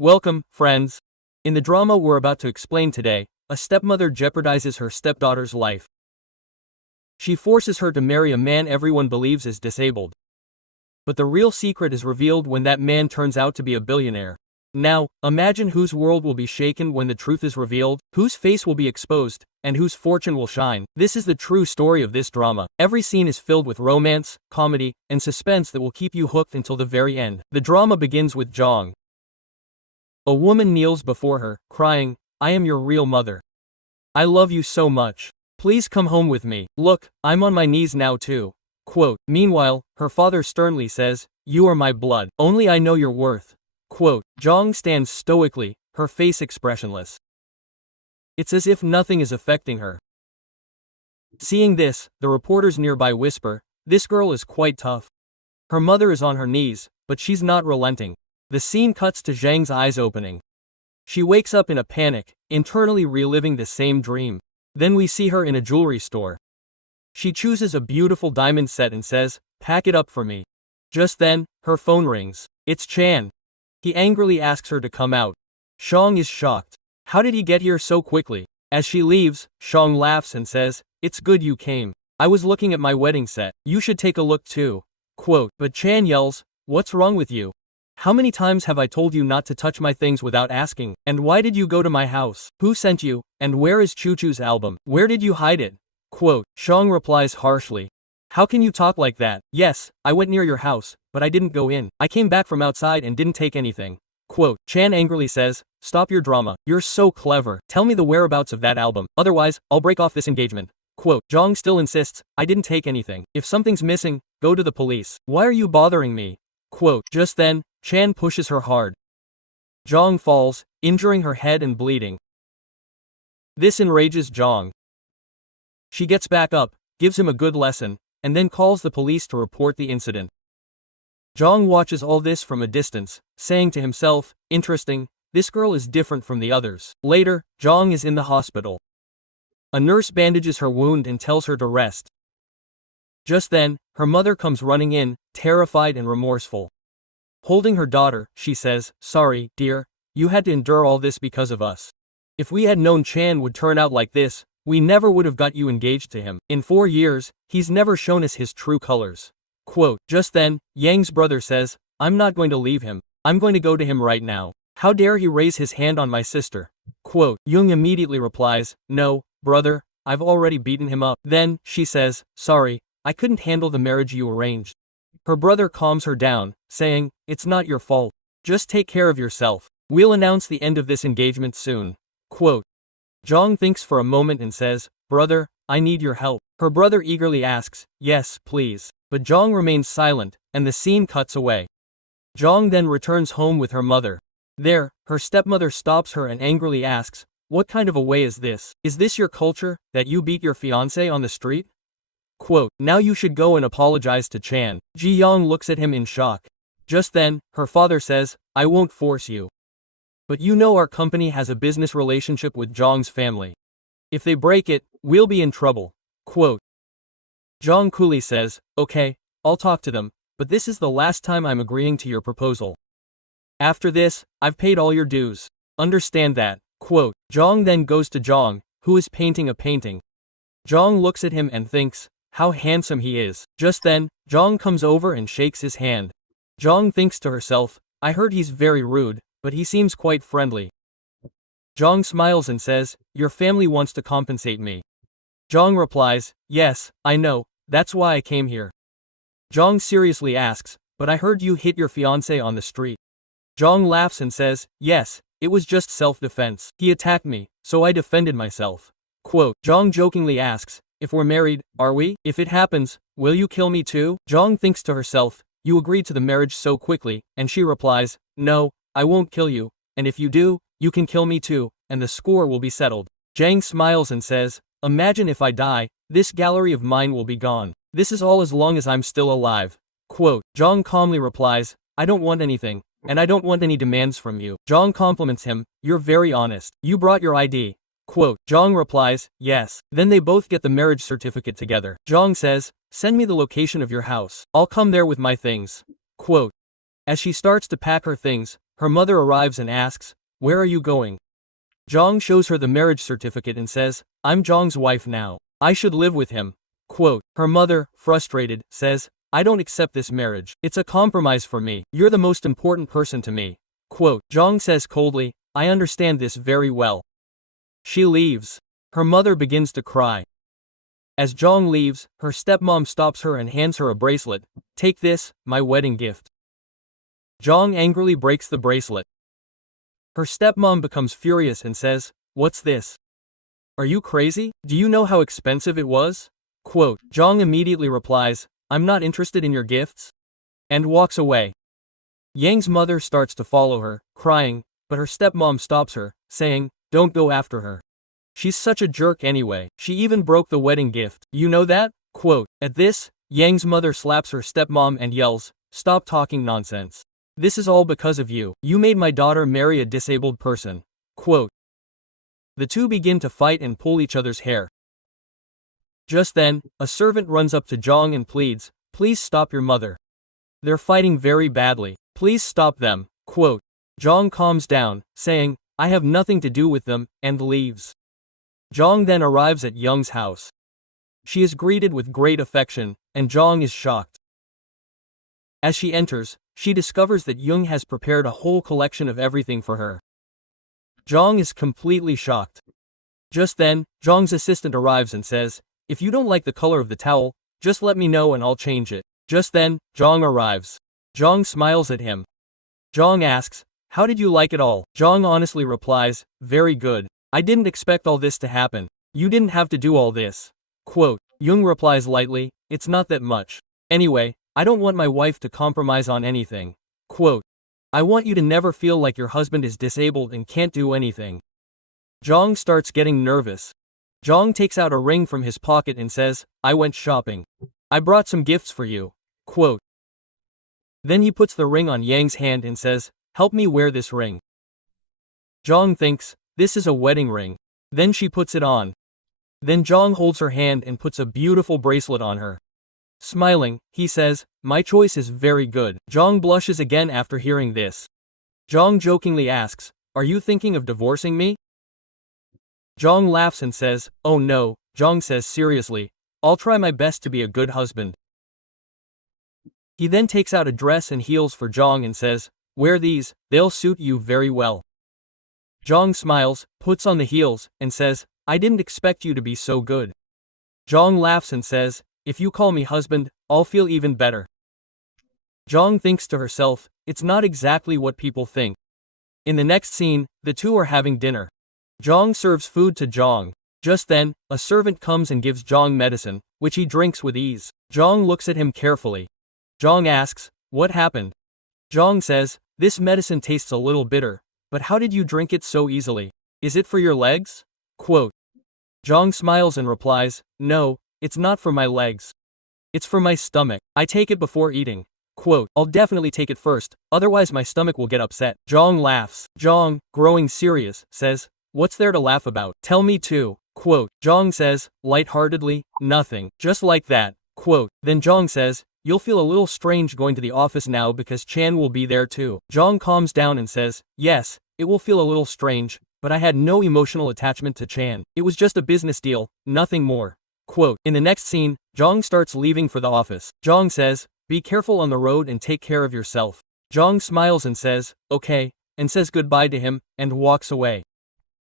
Welcome, friends. In the drama we're about to explain today, a stepmother jeopardizes her stepdaughter's life. She forces her to marry a man everyone believes is disabled. But the real secret is revealed when that man turns out to be a billionaire. Now, imagine whose world will be shaken when the truth is revealed, whose face will be exposed, and whose fortune will shine. This is the true story of this drama. Every scene is filled with romance, comedy, and suspense that will keep you hooked until the very end. The drama begins with Jong. A woman kneels before her, crying, "I am your real mother. I love you so much. Please come home with me. Look, I'm on my knees now too." Quote. Meanwhile, her father sternly says, "You are my blood. Only I know your worth." Quote. Jong stands stoically, her face expressionless. It's as if nothing is affecting her. Seeing this, the reporters nearby whisper, "This girl is quite tough." Her mother is on her knees, but she's not relenting. The scene cuts to Zhang's eyes opening. She wakes up in a panic, internally reliving the same dream. Then we see her in a jewelry store. She chooses a beautiful diamond set and says, "Pack it up for me." Just then, her phone rings. It's Chan. He angrily asks her to come out. Zhang is shocked. How did he get here so quickly? As she leaves, Zhang laughs and says, "It's good you came. I was looking at my wedding set. You should take a look too." Quote. But Chan yells, "What's wrong with you? How many times have I told you not to touch my things without asking? And why did you go to my house? Who sent you? And where is Chuchu's album? Where did you hide it?" Quote. Zhang replies harshly, "How can you talk like that? Yes, I went near your house, but I didn't go in. I came back from outside and didn't take anything." Quote. Chan angrily says, "Stop your drama. You're so clever. Tell me the whereabouts of that album. Otherwise, I'll break off this engagement." Quote. Zhang still insists, "I didn't take anything. If something's missing, go to the police. Why are you bothering me?" Quote. Just then, Chan pushes her hard. Zhang falls, injuring her head and bleeding. This enrages Zhang. She gets back up, gives him a good lesson, and then calls the police to report the incident. Zhang watches all this from a distance, saying to himself, "Interesting, this girl is different from the others." Later, Zhang is in the hospital. A nurse bandages her wound and tells her to rest. Just then, her mother comes running in, terrified and remorseful. Holding her daughter, she says, "Sorry, dear, you had to endure all this because of us. If we had known Chan would turn out like this, we never would have got you engaged to him. In 4 years, he's never shown us his true colors." Quote. Just then, Yang's brother says, "I'm not going to leave him. I'm going to go to him right now. How dare he raise his hand on my sister?" Quote. Young immediately replies, "No, brother, I've already beaten him up." Then, she says, "Sorry, I couldn't handle the marriage you arranged." Her brother calms her down, saying, "It's not your fault. Just take care of yourself. We'll announce the end of this engagement soon." Quote. Zhang thinks for a moment and says, "Brother, I need your help." Her brother eagerly asks, "Yes, please." But Zhang remains silent, and the scene cuts away. Zhang then returns home with her mother. There, her stepmother stops her and angrily asks, "What kind of a way is this? Is this your culture, that you beat your fiancé on the street?" Quote. Now you should go and apologize to Chan. Ji Yang looks at him in shock. Just then, her father says, "I won't force you. But you know our company has a business relationship with Zhang's family. If they break it, we'll be in trouble." Quote. Zhang coolly says, "Okay, I'll talk to them, but this is the last time I'm agreeing to your proposal. After this, I've paid all your dues. Understand that." Quote. Zhang then goes to Zhang, who is painting a painting. Zhang looks at him and thinks, how handsome he is. Just then, Zhang comes over and shakes his hand. Zhang thinks to herself, "I heard he's very rude, but he seems quite friendly." Zhang smiles and says, "Your family wants to compensate me." Zhang replies, "Yes, I know, that's why I came here." Zhang seriously asks, "But I heard you hit your fiancé on the street." Zhang laughs and says, "Yes, it was just self-defense. He attacked me, so I defended myself." Quote. Zhang jokingly asks, "If we're married, are we? If it happens, will you kill me too?" Zhang thinks to herself, "You agreed to the marriage so quickly," and she replies, "No, I won't kill you, and if you do, you can kill me too, and the score will be settled." Zhang smiles and says, "Imagine if I die, this gallery of mine will be gone. This is all as long as I'm still alive." Quote. Zhang calmly replies, "I don't want anything, and I don't want any demands from you." Zhang compliments him, "You're very honest. You brought your ID." Quote. Zhang replies, "Yes." Then they both get the marriage certificate together. Zhang says, "Send me the location of your house. I'll come there with my things." Quote. As she starts to pack her things, her mother arrives and asks, "Where are you going?" Zhang shows her the marriage certificate and says, "I'm Zhang's wife now. I should live with him." Quote, her mother, frustrated, says, "I don't accept this marriage. It's a compromise for me. You're the most important person to me." Quote, Zhang says coldly, "I understand this very well." She leaves. Her mother begins to cry. As Zhang leaves, her stepmom stops her and hands her a bracelet. "Take this, my wedding gift." Zhang angrily breaks the bracelet. Her stepmom becomes furious and says, "What's this? Are you crazy? Do you know how expensive it was?" Quote, Zhang immediately replies, "I'm not interested in your gifts," and walks away. Yang's mother starts to follow her, crying, but her stepmom stops her, saying, "Don't go after her. She's such a jerk anyway. She even broke the wedding gift. You know that?" Quote, at this, Yang's mother slaps her stepmom and yells, "Stop talking nonsense. This is all because of you. You made my daughter marry a disabled person." Quote. The two begin to fight and pull each other's hair. Just then, a servant runs up to Zhang and pleads, "Please stop your mother. They're fighting very badly. Please stop them." Quote. Zhang calms down, saying, "I have nothing to do with them," and leaves. Zhang then arrives at Young's house. She is greeted with great affection, and Zhang is shocked. As she enters, she discovers that Young has prepared a whole collection of everything for her. Zhang is completely shocked. Just then, Zhang's assistant arrives and says, "If you don't like the color of the towel, just let me know and I'll change it." Just then, Zhang arrives. Zhang smiles at him. Zhang asks, "How did you like it all?" Zhang honestly replies, "Very good. I didn't expect all this to happen. You didn't have to do all this." Quote, Jung replies lightly, "It's not that much. Anyway, I don't want my wife to compromise on anything." Quote, "I want you to never feel like your husband is disabled and can't do anything." Zhang starts getting nervous. Zhang takes out a ring from his pocket and says, "I went shopping. I brought some gifts for you." Quote. Then he puts the ring on Yang's hand and says, "Help me wear this ring." Zhang thinks, this is a wedding ring. Then she puts it on. Then Zhang holds her hand and puts a beautiful bracelet on her. Smiling, he says, "My choice is very good." Zhang blushes again after hearing this. Zhang jokingly asks, "Are you thinking of divorcing me?" Zhang laughs and says, "Oh no." Zhang says seriously, "I'll try my best to be a good husband." He then takes out a dress and heels for Zhang and says, "Wear these, they'll suit you very well." Zhang smiles, puts on the heels, and says, "I didn't expect you to be so good." Zhang laughs and says, "If you call me husband, I'll feel even better." Zhang thinks to herself, it's not exactly what people think. In the next scene, the two are having dinner. Zhang serves food to Zhang. Just then, a servant comes and gives Zhang medicine, which he drinks with ease. Zhang looks at him carefully. Zhang asks, "What happened?" Zhang says, "This medicine tastes a little bitter, but how did you drink it so easily? Is it for your legs?" Quote. Zhang smiles and replies, "No, it's not for my legs. It's for my stomach. I take it before eating." Quote, "I'll definitely take it first, otherwise my stomach will get upset." Zhang laughs. Zhang, growing serious, says, "What's there to laugh about? Tell me too." Quote, Zhang says, lightheartedly, "Nothing. Just like that." Quote, then Zhang says, "You'll feel a little strange going to the office now because Chan will be there too." Zhang calms down and says, "Yes, it will feel a little strange, but I had no emotional attachment to Chan. It was just a business deal, nothing more." Quote, in the next scene, Zhang starts leaving for the office. Zhang says, "Be careful on the road and take care of yourself." Zhang smiles and says, "Okay," and says goodbye to him, and walks away.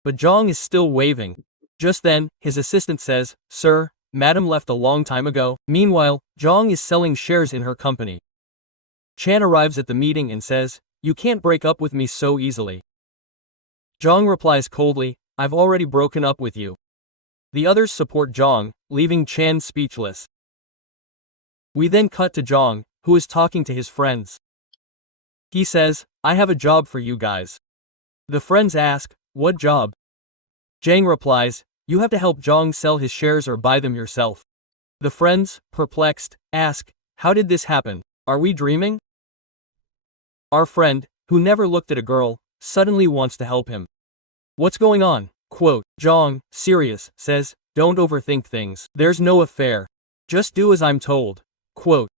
But Zhang is still waving. Just then, his assistant says, "Sir, Madam left a long time ago." Meanwhile, Zhang is selling shares in her company. Chan arrives at the meeting and says, "You can't break up with me so easily." Zhang replies coldly, "I've already broken up with you." The others support Zhang, leaving Chan speechless. We then cut to Zhang, who is talking to his friends. He says, "I have a job for you guys." The friends ask, "What job?" Zhang replies, "You have to help Zhang sell his shares or buy them yourself." The friends, perplexed, ask, "How did this happen? Are we dreaming?" Our friend, who never looked at a girl, suddenly wants to help him. "What's going on?" Quote, Zhang, serious, says, "Don't overthink things. There's no affair. Just do as I'm told." Quote.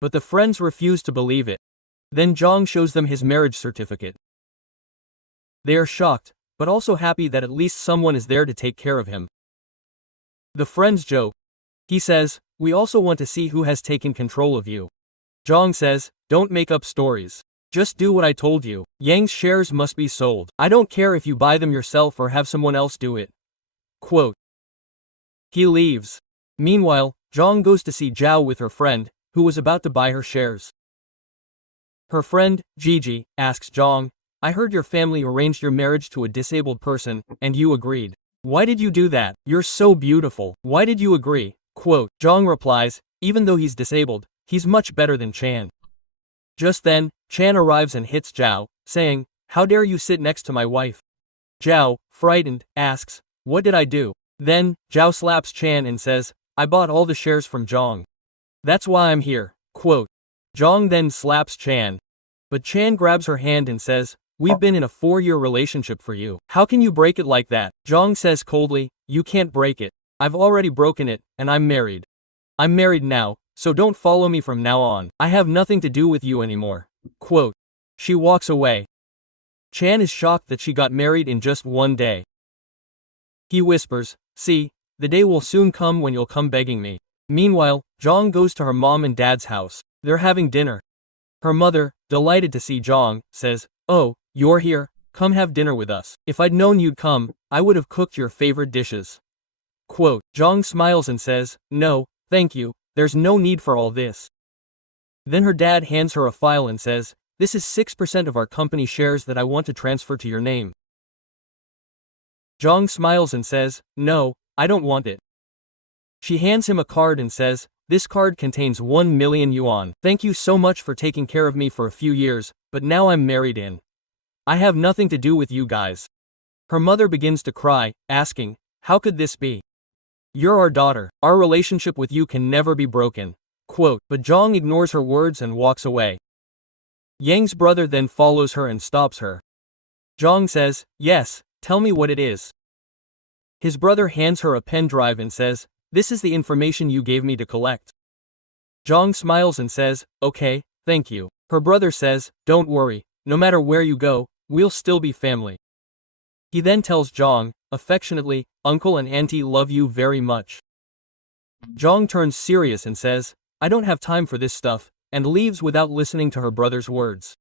But the friends refuse to believe it. Then Zhang shows them his marriage certificate. They are shocked, but also happy that at least someone is there to take care of him. The friends joke. He says, "We also want to see who has taken control of you." Zhang says, "Don't make up stories. Just do what I told you. Yang's shares must be sold. I don't care if you buy them yourself or have someone else do it." Quote. He leaves. Meanwhile, Zhang goes to see Zhao with her friend, who was about to buy her shares. Her friend, Gigi, asks Zhang, "I heard your family arranged your marriage to a disabled person, and you agreed. Why did you do that? You're so beautiful. Why did you agree?" Quote. Zhang replies, "Even though he's disabled, he's much better than Chan." Just then, Chan arrives and hits Zhao, saying, "How dare you sit next to my wife?" Zhao, frightened, asks, "What did I do?" Then, Zhao slaps Chan and says, "I bought all the shares from Zhang. That's why I'm here." Quote. Zhang then slaps Chan. But Chan grabs her hand and says, "We've been in a 4-year relationship for you. How can you break it like that?" Zhang says coldly, "You can't break it. I've already broken it, and I'm married. I'm married now, so don't follow me from now on. I have nothing to do with you anymore." Quote. She walks away. Chan is shocked that she got married in just one day. He whispers, "See, the day will soon come when you'll come begging me." Meanwhile, Zhang goes to her mom and dad's house. They're having dinner. Her mother, delighted to see Zhang, says, "Oh, you're here, come have dinner with us. If I'd known you'd come, I would have cooked your favorite dishes." Quote. Zhang smiles and says, "No, thank you, there's no need for all this." Then her dad hands her a file and says, "This is 6% of our company shares that I want to transfer to your name." Zhang smiles and says, "No, I don't want it." She hands him a card and says, "This card contains 1 million yuan. Thank you so much for taking care of me for a few years, but now I'm married in. I have nothing to do with you guys." Her mother begins to cry, asking, "How could this be? You're our daughter. Our relationship with you can never be broken." Quote. But Zhang ignores her words and walks away. Yang's brother then follows her and stops her. Zhang says, "Yes, tell me what it is." His brother hands her a pen drive and says, "This is the information you gave me to collect." Zhang smiles and says, "Okay, thank you." Her brother says, "Don't worry, no matter where you go, we'll still be family." He then tells Zhang, affectionately, "Uncle and Auntie love you very much." Zhang turns serious and says, "I don't have time for this stuff," and leaves without listening to her brother's words.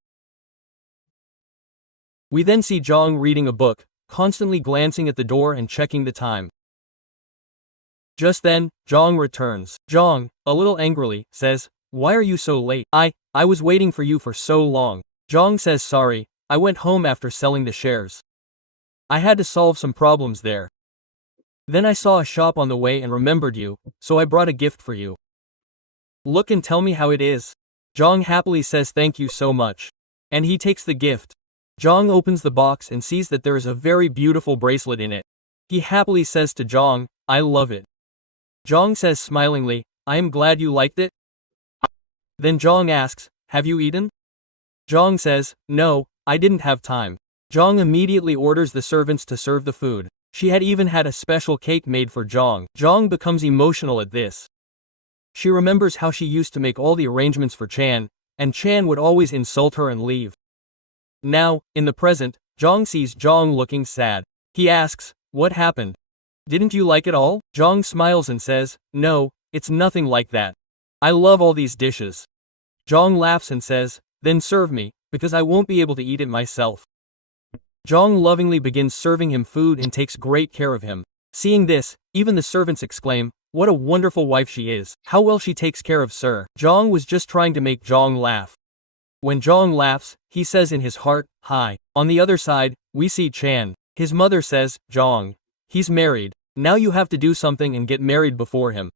We then see Zhang reading a book, constantly glancing at the door and checking the time. Just then, Zhang returns. Zhang, a little angrily, says, "Why are you so late? I was waiting for you for so long." Zhang says, "Sorry, I went home after selling the shares. I had to solve some problems there. Then I saw a shop on the way and remembered you, so I brought a gift for you. Look and tell me how it is." Zhang happily says thank you so much. And he takes the gift. Zhang opens the box and sees that there is a very beautiful bracelet in it. He happily says to Zhang, "I love it." Zhang says smilingly, "I am glad you liked it." Then Zhang asks, "Have you eaten?" Zhang says, "No, I didn't have time." Zhang immediately orders the servants to serve the food. She had even had a special cake made for Zhang. Zhang becomes emotional at this. She remembers how she used to make all the arrangements for Chan, and Chan would always insult her and leave. Now, in the present, Zhang sees Zhang looking sad. He asks, "What happened? Didn't you like it all?" Zhang smiles and says, "No, it's nothing like that. I love all these dishes." Zhang laughs and says, "Then serve me, because I won't be able to eat it myself." Zhang lovingly begins serving him food and takes great care of him. Seeing this, even the servants exclaim, "What a wonderful wife she is. How well she takes care of Sir." Zhang was just trying to make Zhang laugh. When Zhang laughs, he says in his heart, "Hi." On the other side, we see Chan. His mother says, "Zhang, he's married. Now you have to do something and get married before him."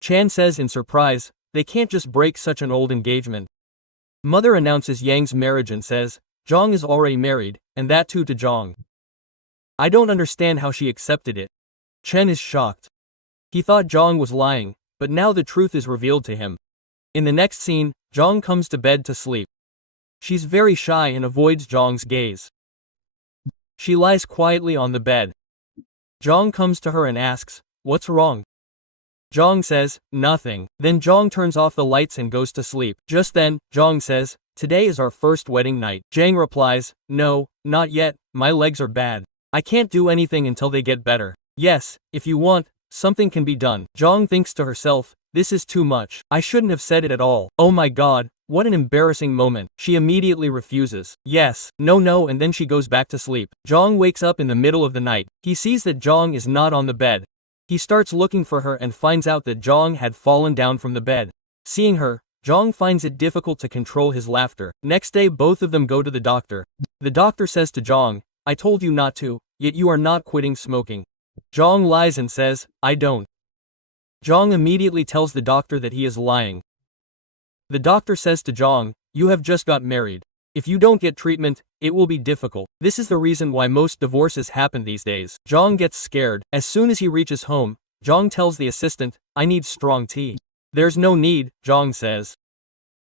Chan says in surprise, "They can't just break such an old engagement." Mother announces Yang's marriage and says, "Zhang is already married, and that too to Zhang." I don't understand how she accepted it. Chen is shocked. He thought Zhang was lying, but now the truth is revealed to him. In the next scene, Zhang comes to bed to sleep. She's very shy and avoids Zhang's gaze. She lies quietly on the bed. Zhang comes to her and asks, "What's wrong?" Zhang says, "Nothing." Then Zhang turns off the lights and goes to sleep. Just then, Zhang says, today is our first wedding night. Jang replies, no, not yet, my legs are bad. I can't do anything until they get better. Yes, if you want, something can be done. Jang thinks to herself, this is too much. I shouldn't have said it at all. Oh my god, what an embarrassing moment. She immediately refuses. Yes, no, and then she goes back to sleep. Jang wakes up in the middle of the night. He sees that Jang is not on the bed. He starts looking for her and finds out that Jang had fallen down from the bed. Seeing her, Jang finds it difficult to control his laughter. Next day both of them go to the doctor. The doctor says to Jang, I told you not to, yet you are not quitting smoking. Jang lies and says, I don't. Jang immediately tells the doctor that he is lying. The doctor says to Jang, you have just got married. If you don't get treatment, it will be difficult. This is the reason why most divorces happen these days. Jang gets scared. As soon as he reaches home, Jang tells the assistant, I need strong tea. There's no need, Jang says.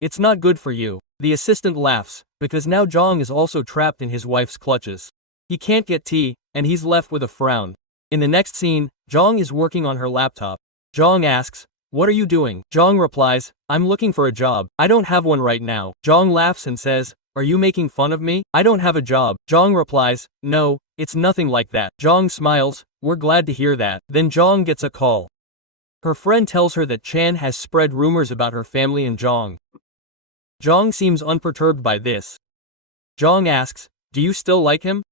It's not good for you. The assistant laughs, because now Jang is also trapped in his wife's clutches. He can't get tea, and he's left with a frown. In the next scene, Jang is working on her laptop. Jang asks, what are you doing? Jang replies, I'm looking for a job. I don't have one right now. Jang laughs and says, are you making fun of me? I don't have a job. Jang replies, no, it's nothing like that. Jang smiles, we're glad to hear that. Then Jang gets a call. Her friend tells her that Chan has spread rumors about her family and Jang. Jang seems unperturbed by this. Jang asks, do you still like him?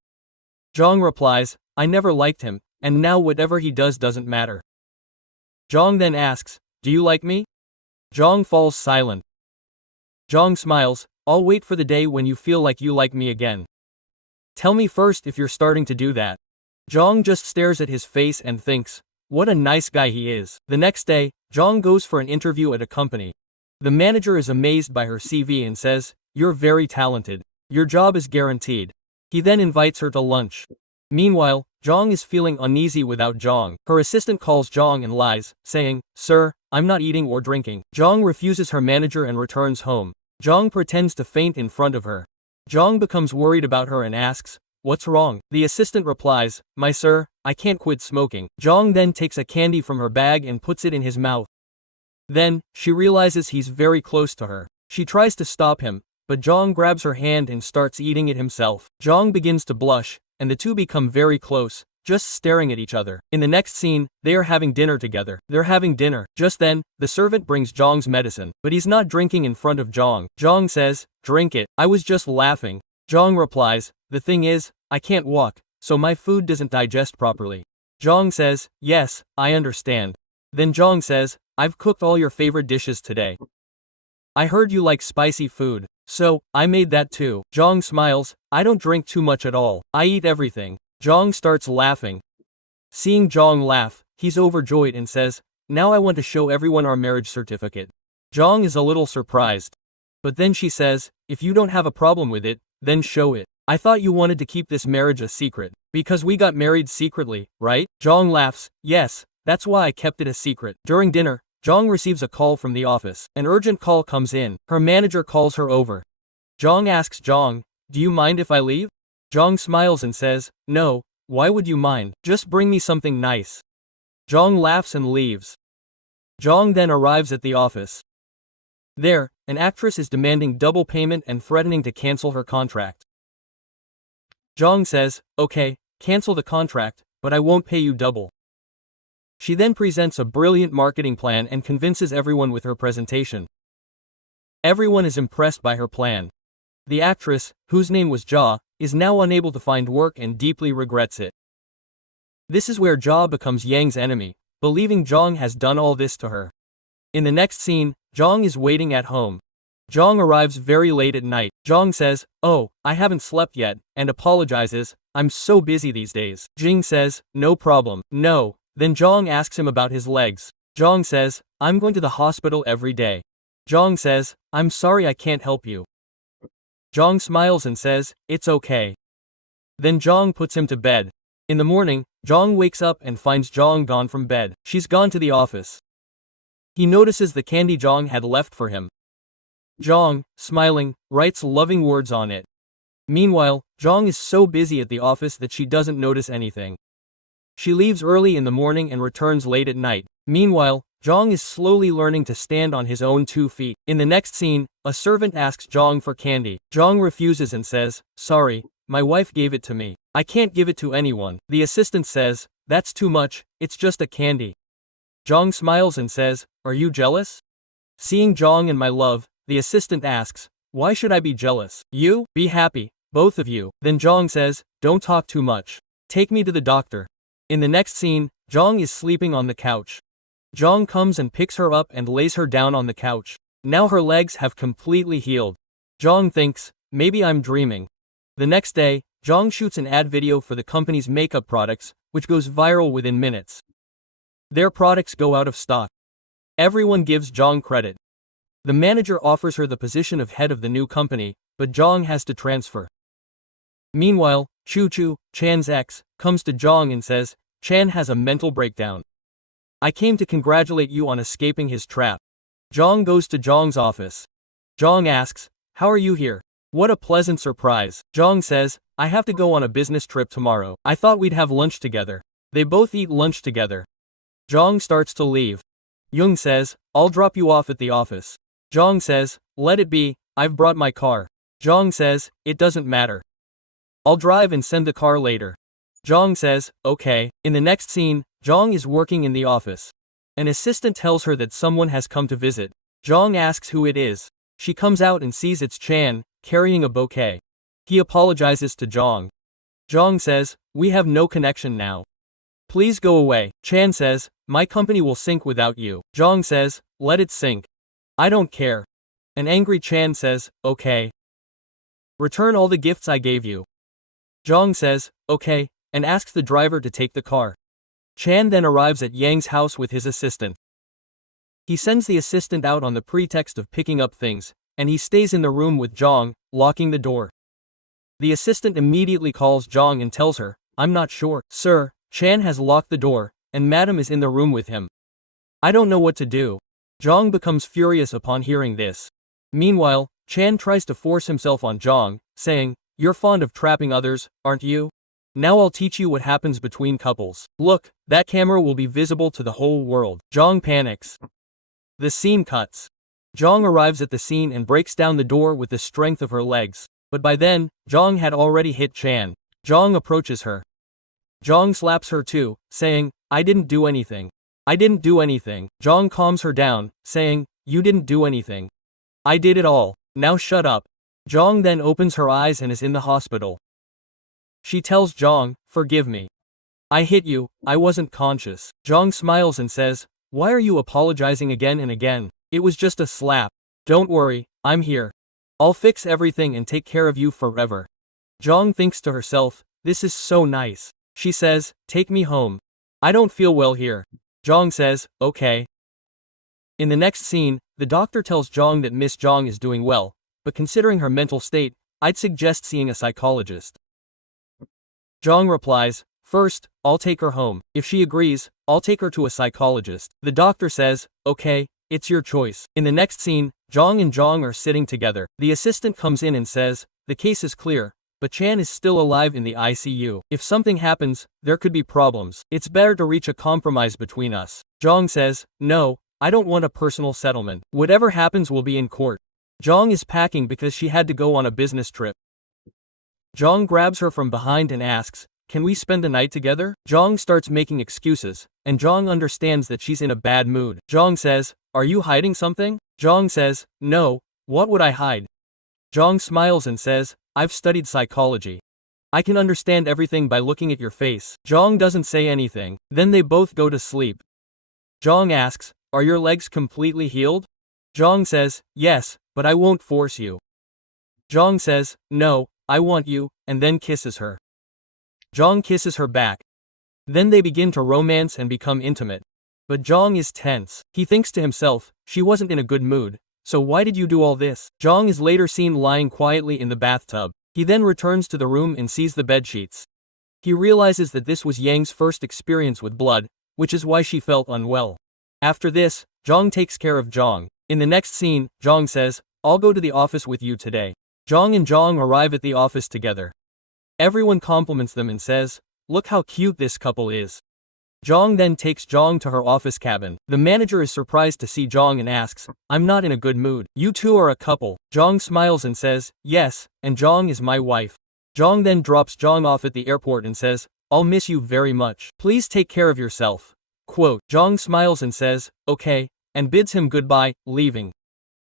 Jang replies, I never liked him, and now whatever he does doesn't matter. Jang then asks, do you like me? Jang falls silent. Jang smiles, I'll wait for the day when you feel like you like me again. Tell me first if you're starting to do that. Jang just stares at his face and thinks, what a nice guy he is. The next day, Jang goes for an interview at a company. The manager is amazed by her CV and says, you're very talented. Your job is guaranteed. He then invites her to lunch. Meanwhile, Jang is feeling uneasy without Jang. Her assistant calls Jang and lies, saying, sir, I'm not eating or drinking. Jang refuses her manager and returns home. Jang pretends to faint in front of her. Jang becomes worried about her and asks, what's wrong? The assistant replies, my sir, I can't quit smoking. Jang then takes a candy from her bag and puts it in his mouth. Then, she realizes he's very close to her. She tries to stop him, but Jang grabs her hand and starts eating it himself. Jang begins to blush, and the two become very close, just staring at each other. In the next scene, they are having dinner together. They're having dinner. Just then, the servant brings Jang's medicine, but he's not drinking in front of Jang. Jang says, drink it. I was just laughing. Jang replies, the thing is, I can't walk, so my food doesn't digest properly. Jang says, yes, I understand. Then Jang says, I've cooked all your favorite dishes today. I heard you like spicy food, so I made that too. Jang smiles, I don't drink too much at all. I eat everything. Jang starts laughing. Seeing Jang laugh, he's overjoyed and says, now I want to show everyone our marriage certificate. Jang is a little surprised. But then she says, if you don't have a problem with it, then show it. I thought you wanted to keep this marriage a secret. Because we got married secretly, right? Jang laughs, yes, that's why I kept it a secret. During dinner, Jang receives a call from the office. An urgent call comes in. Her manager calls her over. Jang asks Jang, do you mind if I leave? Jang smiles and says, no, why would you mind? Just bring me something nice. Jang laughs and leaves. Jang then arrives at the office. There, an actress is demanding double payment and threatening to cancel her contract. Jang says, okay, cancel the contract, but I won't pay you double. She then presents a brilliant marketing plan and convinces everyone with her presentation. Everyone is impressed by her plan. The actress, whose name was Ja, is now unable to find work and deeply regrets it. This is where Ja becomes Yang's enemy, believing Jang has done all this to her. In the next scene, Jang is waiting at home. Jang arrives very late at night. Jang says, oh, I haven't slept yet, and apologizes, I'm so busy these days. Jing says, no problem. No. Then Jang asks him about his legs. Jang says, I'm going to the hospital every day. Jang says, I'm sorry I can't help you. Jang smiles and says, it's okay. Then Jang puts him to bed. In the morning, Jang wakes up and finds Jang gone from bed. She's gone to the office. He notices the candy Jang had left for him. Jang, smiling, writes loving words on it. Meanwhile, Jang is so busy at the office that she doesn't notice anything. She leaves early in the morning and returns late at night. Meanwhile, Zhang is slowly learning to stand on his own 2 feet. In the next scene, a servant asks Zhang for candy. Zhang refuses and says, "Sorry, my wife gave it to me. I can't give it to anyone." The assistant says, "That's too much, it's just a candy." Zhang smiles and says, "Are you jealous?" Seeing Zhang and my love, the assistant asks, "Why should I be jealous? You, be happy, both of you." Then Zhang says, "Don't talk too much. Take me to the doctor." In the next scene, Zhang is sleeping on the couch. Zhang comes and picks her up and lays her down on the couch. Now her legs have completely healed. Zhang thinks, maybe I'm dreaming. The next day, Zhang shoots an ad video for the company's makeup products, which goes viral within minutes. Their products go out of stock. Everyone gives Zhang credit. The manager offers her the position of head of the new company, but Zhang has to transfer. Meanwhile, Chu, Chan's ex, comes to Zhang and says, Chan has a mental breakdown. I came to congratulate you on escaping his trap. Zhang goes to Zhang's office. Zhang asks, "How are you here?" "What a pleasant surprise." Zhang says, "I have to go on a business trip tomorrow. I thought we'd have lunch together." They both eat lunch together. Zhang starts to leave. Jung says, "I'll drop you off at the office." Zhang says, "Let it be, I've brought my car." Zhang says, "It doesn't matter. I'll drive and send the car later." Zhang says, "Okay." In the next scene, Zhang is working in the office. An assistant tells her that someone has come to visit. Zhang asks who it is. She comes out and sees it's Chan, carrying a bouquet. He apologizes to Zhang. Zhang says, "We have no connection now. Please go away." Chan says, "My company will sink without you." Zhang says, "Let it sink. I don't care." An angry Chan says, "Okay. Return all the gifts I gave you." Zhang says, "Okay," and asks the driver to take the car. Chan then arrives at Yang's house with his assistant. He sends the assistant out on the pretext of picking up things, and he stays in the room with Zhang, locking the door. The assistant immediately calls Zhang and tells her, "I'm not sure, sir, Chan has locked the door, and Madam is in the room with him. I don't know what to do." Zhang becomes furious upon hearing this. Meanwhile, Chan tries to force himself on Zhang, saying, "You're fond of trapping others, aren't you? Now I'll teach you what happens between couples. Look, that camera will be visible to the whole world." Zhang panics. The scene cuts. Zhang arrives at the scene and breaks down the door with the strength of her legs. But by then, Zhang had already hit Chan. Zhang approaches her. Zhang slaps her too, saying, "I didn't do anything. I didn't do anything." Zhang calms her down, saying, "You didn't do anything. I did it all. Now shut up." Zhang then opens her eyes and is in the hospital. She tells Zhang, "Forgive me. I hit you, I wasn't conscious." Zhang smiles and says, "Why are you apologizing again and again? It was just a slap. Don't worry, I'm here. I'll fix everything and take care of you forever." Zhang thinks to herself, "This is so nice." She says, "Take me home. I don't feel well here." Zhang says, "Okay." In the next scene, the doctor tells Zhang that Miss Zhang is doing well, but considering her mental state, I'd suggest seeing a psychologist. Zhang replies, "First, I'll take her home. If she agrees, I'll take her to a psychologist." The doctor says, "Okay, it's your choice." In the next scene, Zhang and Zhang are sitting together. The assistant comes in and says, "The case is clear, but Chan is still alive in the ICU. If something happens, there could be problems. It's better to reach a compromise between us." Zhang says, "No, I don't want a personal settlement. Whatever happens will be in court." Zhang is packing because she had to go on a business trip. Zhang grabs her from behind and asks, "Can we spend the night together?" Zhang starts making excuses, and Zhang understands that she's in a bad mood. Zhang says, "Are you hiding something?" Zhang says, "No, what would I hide?" Zhang smiles and says, "I've studied psychology. I can understand everything by looking at your face." Zhang doesn't say anything. Then they both go to sleep. Zhang asks, "Are your legs completely healed?" Zhang says, "Yes, but I won't force you." Zhang says, "No, I want you," and then kisses her. Zhang kisses her back. Then they begin to romance and become intimate. But Zhang is tense. He thinks to himself, she wasn't in a good mood, so why did you do all this? Zhang is later seen lying quietly in the bathtub. He then returns to the room and sees the bedsheets. He realizes that this was Yang's first experience with blood, which is why she felt unwell. After this, Zhang takes care of Zhang. In the next scene, Zhang says, "I'll go to the office with you today." Zhang and Zhang arrive at the office together. Everyone compliments them and says, "Look how cute this couple is." Zhang then takes Zhang to her office cabin. The manager is surprised to see Zhang and asks, "I'm not in a good mood. You two are a couple." Zhang smiles and says, "Yes, and Zhang is my wife." Zhang then drops Zhang off at the airport and says, "I'll miss you very much. Please take care of yourself." Quote, Zhang smiles and says, "Okay," and bids him goodbye, leaving.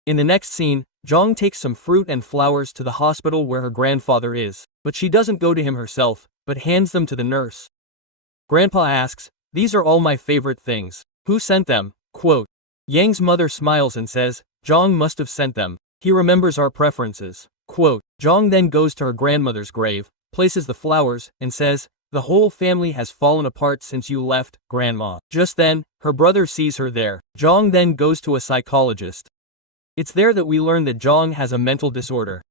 In the next scene, Zhang takes some fruit and flowers to the hospital where her grandfather is, but she doesn't go to him herself, but hands them to the nurse. Grandpa asks, "These are all my favorite things. Who sent them?" Quote, Yang's mother smiles and says, "Zhang must have sent them. He remembers our preferences." Quote, Zhang then goes to her grandmother's grave, places the flowers, and says, "The whole family has fallen apart since you left, Grandma." Just then, her brother sees her there. Zhang then goes to a psychologist. It's there that we learn that Zhang has a mental disorder.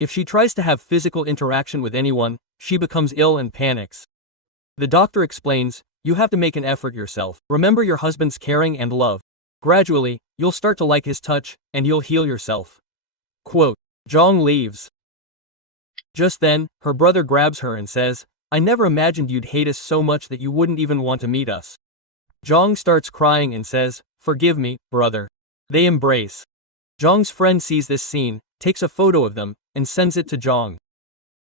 If she tries to have physical interaction with anyone, she becomes ill and panics. The doctor explains, "You have to make an effort yourself. Remember your husband's caring and love. Gradually, you'll start to like his touch, and you'll heal yourself." Quote, Zhang leaves. Just then, her brother grabs her and says, "I never imagined you'd hate us so much that you wouldn't even want to meet us." Zhang starts crying and says, "Forgive me, brother." They embrace. Zhang's friend sees this scene, takes a photo of them, and sends it to Zhang.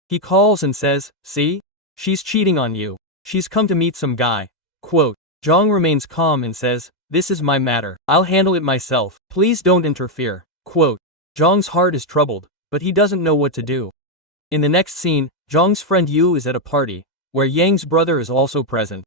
He calls and says, "See? She's cheating on you. She's come to meet some guy." Quote, Zhang remains calm and says, "This is my matter. I'll handle it myself. Please don't interfere." Quote, Zhang's heart is troubled, but he doesn't know what to do. In the next scene, Zhang's friend Yu is at a party, where Yang's brother is also present.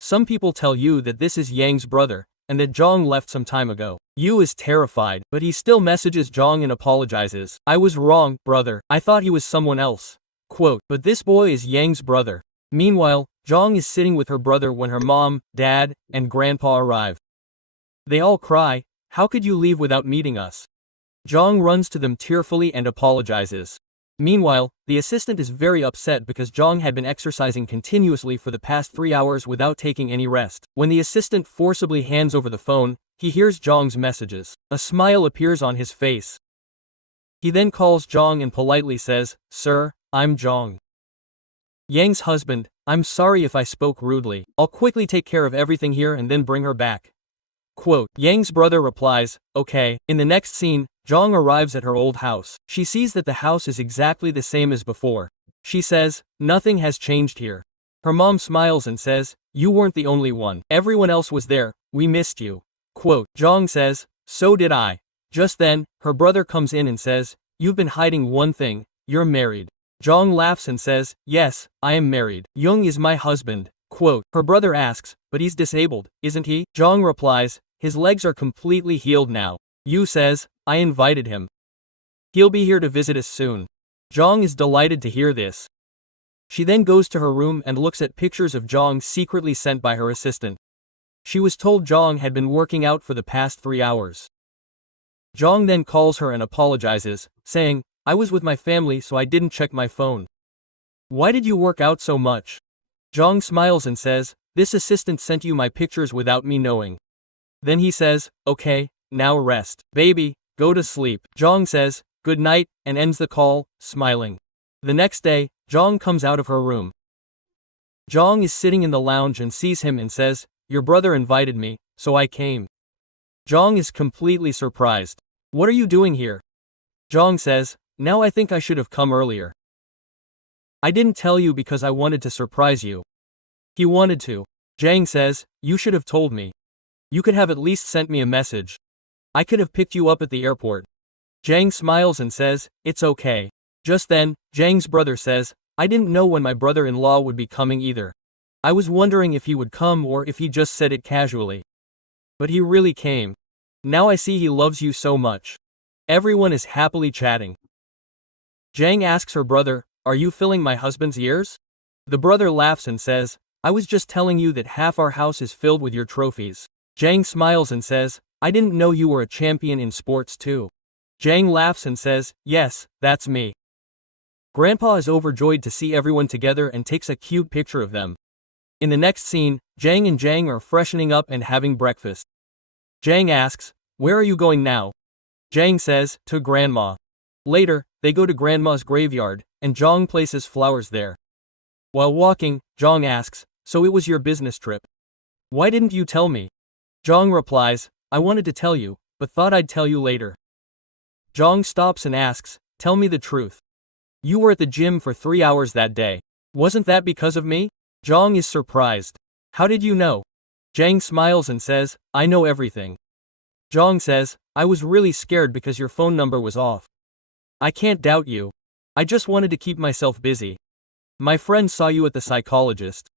Some people tell Yu that this is Yang's brother, and that Zhang left some time ago. Yu is terrified, but he still messages Zhang and apologizes. "I was wrong, brother. I thought he was someone else." Quote, but this boy is Yang's brother. Meanwhile, Zhang is sitting with her brother when her mom, dad, and grandpa arrive. They all cry, "How could you leave without meeting us?" Zhang runs to them tearfully and apologizes. Meanwhile, the assistant is very upset because Zhang had been exercising continuously for the past 3 hours without taking any rest. When the assistant forcibly hands over the phone, he hears Zhang's messages. A smile appears on his face. He then calls Zhang and politely says, "Sir, I'm Zhang. Yang's husband. I'm sorry if I spoke rudely. I'll quickly take care of everything here and then bring her back." Quote, Yang's brother replies, "Okay." In the next scene, Zhang arrives at her old house. She sees that the house is exactly the same as before. She says, "Nothing has changed here." Her mom smiles and says, "You weren't the only one. Everyone else was there. We missed you." Quote, Zhang says, "So did I." Just then, her brother comes in and says, "You've been hiding one thing. You're married." Zhang laughs and says, "Yes, I am married. Young is my husband." Quote, her brother asks, "But he's disabled, isn't he?" Zhang replies, "His legs are completely healed now." Yu says, "I invited him. He'll be here to visit us soon." Zhang is delighted to hear this. She then goes to her room and looks at pictures of Zhang secretly sent by her assistant. She was told Zhang had been working out for the past 3 hours. Zhang then calls her and apologizes, saying, "I was with my family so I didn't check my phone." "Why did you work out so much?" Zhang smiles and says, "This assistant sent you my pictures without me knowing." Then he says, "Okay, now rest. Baby, go to sleep." Zhang says, "Good night," and ends the call, smiling. The next day, Zhang comes out of her room. Zhang is sitting in the lounge and sees him and says, "Your brother invited me, so I came." Zhang is completely surprised. "What are you doing here?" Zhang says, "Now I think I should have come earlier. I didn't tell you because I wanted to surprise you." He wanted to. Zhang says, "You should have told me. You could have at least sent me a message. I could have picked you up at the airport." Zhang smiles and says, "It's okay." Just then, Zhang's brother says, "I didn't know when my brother-in-law would be coming either. I was wondering if he would come or if he just said it casually. But he really came. Now I see he loves you so much." Everyone is happily chatting. Zhang asks her brother, "Are you filling my husband's ears?" The brother laughs and says, "I was just telling you that half our house is filled with your trophies." Zhang smiles and says, "I didn't know you were a champion in sports too." Zhang laughs and says, "Yes, that's me." Grandpa is overjoyed to see everyone together and takes a cute picture of them. In the next scene, Zhang and Zhang are freshening up and having breakfast. Zhang asks, "Where are you going now?" Zhang says, "To Grandma." Later, they go to Grandma's graveyard, and Zhang places flowers there. While walking, Zhang asks, So it was your business trip. Why didn't you tell me? Zhang replies, I wanted to tell you, but thought I'd tell you later. Zhang stops and asks, tell me the truth. You were at the gym for 3 hours that day. Wasn't that because of me? Zhang is surprised. How did you know? Zhang smiles and says, I know everything. Zhang says, I was really scared because your phone number was off. I can't doubt you. I just wanted to keep myself busy. My friend saw you at the psychologist.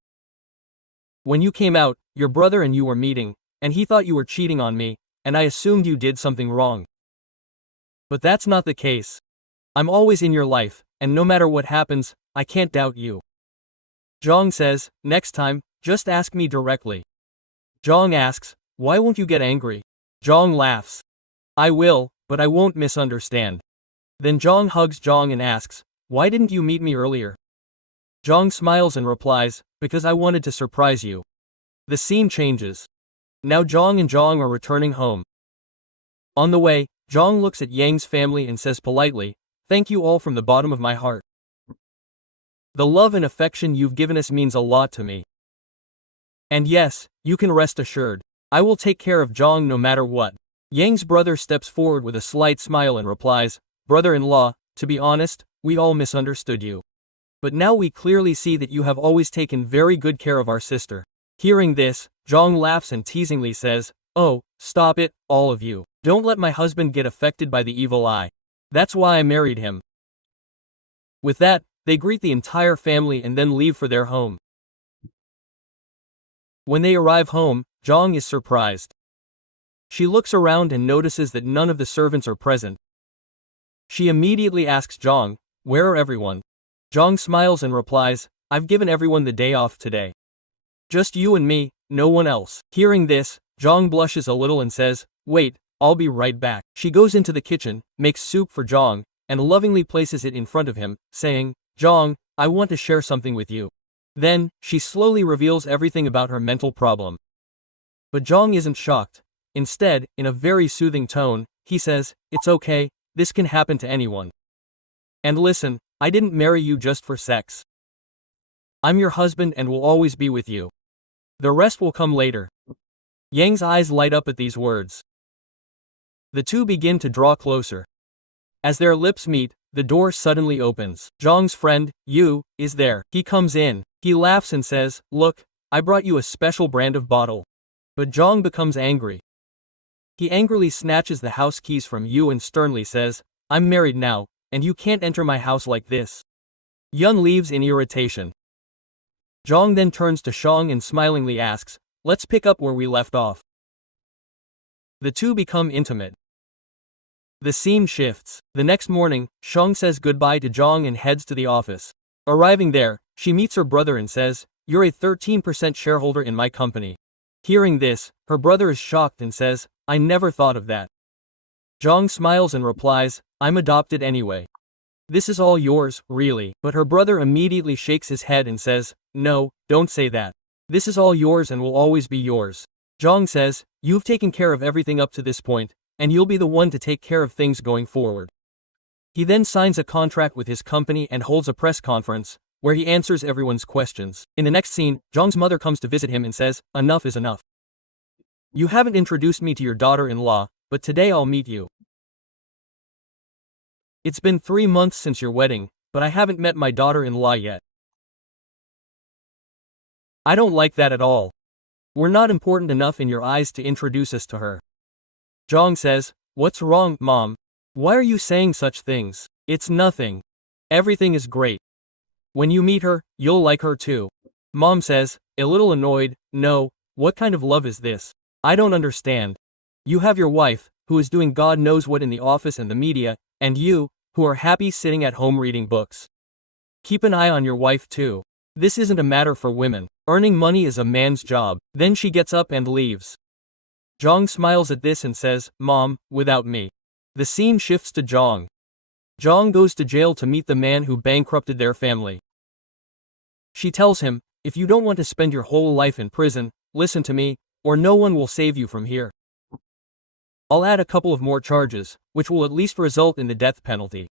When you came out, your brother and you were meeting, and he thought you were cheating on me, and I assumed you did something wrong. But that's not the case. I'm always in your life, and no matter what happens, I can't doubt you. Zhang says, next time, just ask me directly. Zhang asks, why won't you get angry? Zhang laughs. I will, but I won't misunderstand. Then Zhang hugs Zhang and asks, why didn't you meet me earlier? Zhang smiles and replies, because I wanted to surprise you. The scene changes. Now Zhang and Zhang are returning home. On the way, Zhang looks at Yang's family and says politely, thank you all from the bottom of my heart. The love and affection you've given us means a lot to me. And yes, you can rest assured. I will take care of Zhang no matter what. Yang's brother steps forward with a slight smile and replies, brother-in-law, to be honest, we all misunderstood you. But now we clearly see that you have always taken very good care of our sister. Hearing this, Zhang laughs and teasingly says, oh, stop it, all of you. Don't let my husband get affected by the evil eye. That's why I married him. With that, they greet the entire family and then leave for their home. When they arrive home, Zhang is surprised. She looks around and notices that none of the servants are present. She immediately asks Zhang, where are everyone? Zhang smiles and replies, I've given everyone the day off today. Just you and me, no one else. Hearing this, Zhang blushes a little and says, wait, I'll be right back. She goes into the kitchen, makes soup for Zhang, and lovingly places it in front of him, saying, Zhang, I want to share something with you. Then, she slowly reveals everything about her mental problem. But Zhang isn't shocked. Instead, in a very soothing tone, he says, it's okay, this can happen to anyone. And listen, I didn't marry you just for sex. I'm your husband and will always be with you. The rest will come later. Yang's eyes light up at these words. The two begin to draw closer. As their lips meet, the door suddenly opens. Zhang's friend, Yu, is there. He comes in. He laughs and says, look, I brought you a special brand of bottle. But Zhang becomes angry. He angrily snatches the house keys from Yu and sternly says, I'm married now, and you can't enter my house like this. Yun leaves in irritation. Zhang then turns to Shang and smilingly asks, let's pick up where we left off. The two become intimate. The scene shifts. The next morning, Shang says goodbye to Zhang and heads to the office. Arriving there, she meets her brother and says, you're a 13% shareholder in my company. Hearing this, her brother is shocked and says, I never thought of that. Zhang smiles and replies, I'm adopted anyway. This is all yours, really. But her brother immediately shakes his head and says, no, don't say that. This is all yours and will always be yours. Zhang says, you've taken care of everything up to this point, and you'll be the one to take care of things going forward. He then signs a contract with his company and holds a press conference, where he answers everyone's questions. In the next scene, Zhang's mother comes to visit him and says, enough is enough. You haven't introduced me to your daughter-in-law, but today I'll meet you. It's been 3 months since your wedding, but I haven't met my daughter-in-law yet. I don't like that at all. We're not important enough in your eyes to introduce us to her. Zhang says, what's wrong, Mom? Why are you saying such things? It's nothing. Everything is great. When you meet her, you'll like her too. Mom says, a little annoyed, no, what kind of love is this? I don't understand. You have your wife, who is doing God knows what in the office and the media, and you, who are happy sitting at home reading books. Keep an eye on your wife too. This isn't a matter for women. Earning money is a man's job. Then she gets up and leaves. Zhang smiles at this and says, Mom, without me. The scene shifts to Zhang. Zhang goes to jail to meet the man who bankrupted their family. She tells him, if you don't want to spend your whole life in prison, listen to me, or no one will save you from here. I'll add a couple of more charges, which will at least result in the death penalty.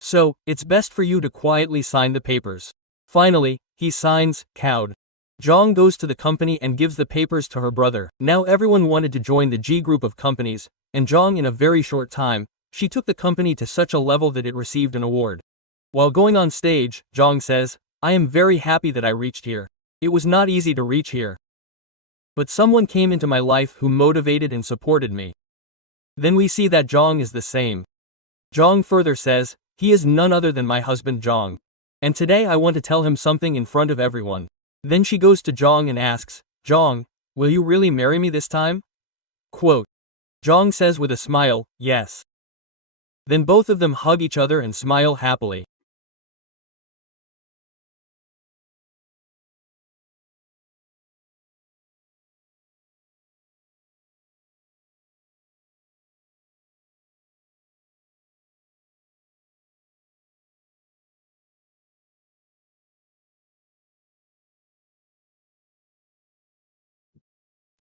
So, it's best for you to quietly sign the papers. Finally, he signs, cowed. Zhang goes to the company and gives the papers to her brother. Now everyone wanted to join the G group of companies, and Zhang in a very short time, she took the company to such a level that it received an award. While going on stage, Zhang says, "I am very happy that I reached here. It was not easy to reach here. But someone came into my life who motivated and supported me." Then we see that Zhang is the same. Zhang further says, "He is none other than my husband Zhang. And today I want to tell him something in front of everyone." Then she goes to Zhang and asks, "Zhang, will you really marry me this time?" Quote. Zhang says with a smile, "Yes." Then both of them hug each other and smile happily.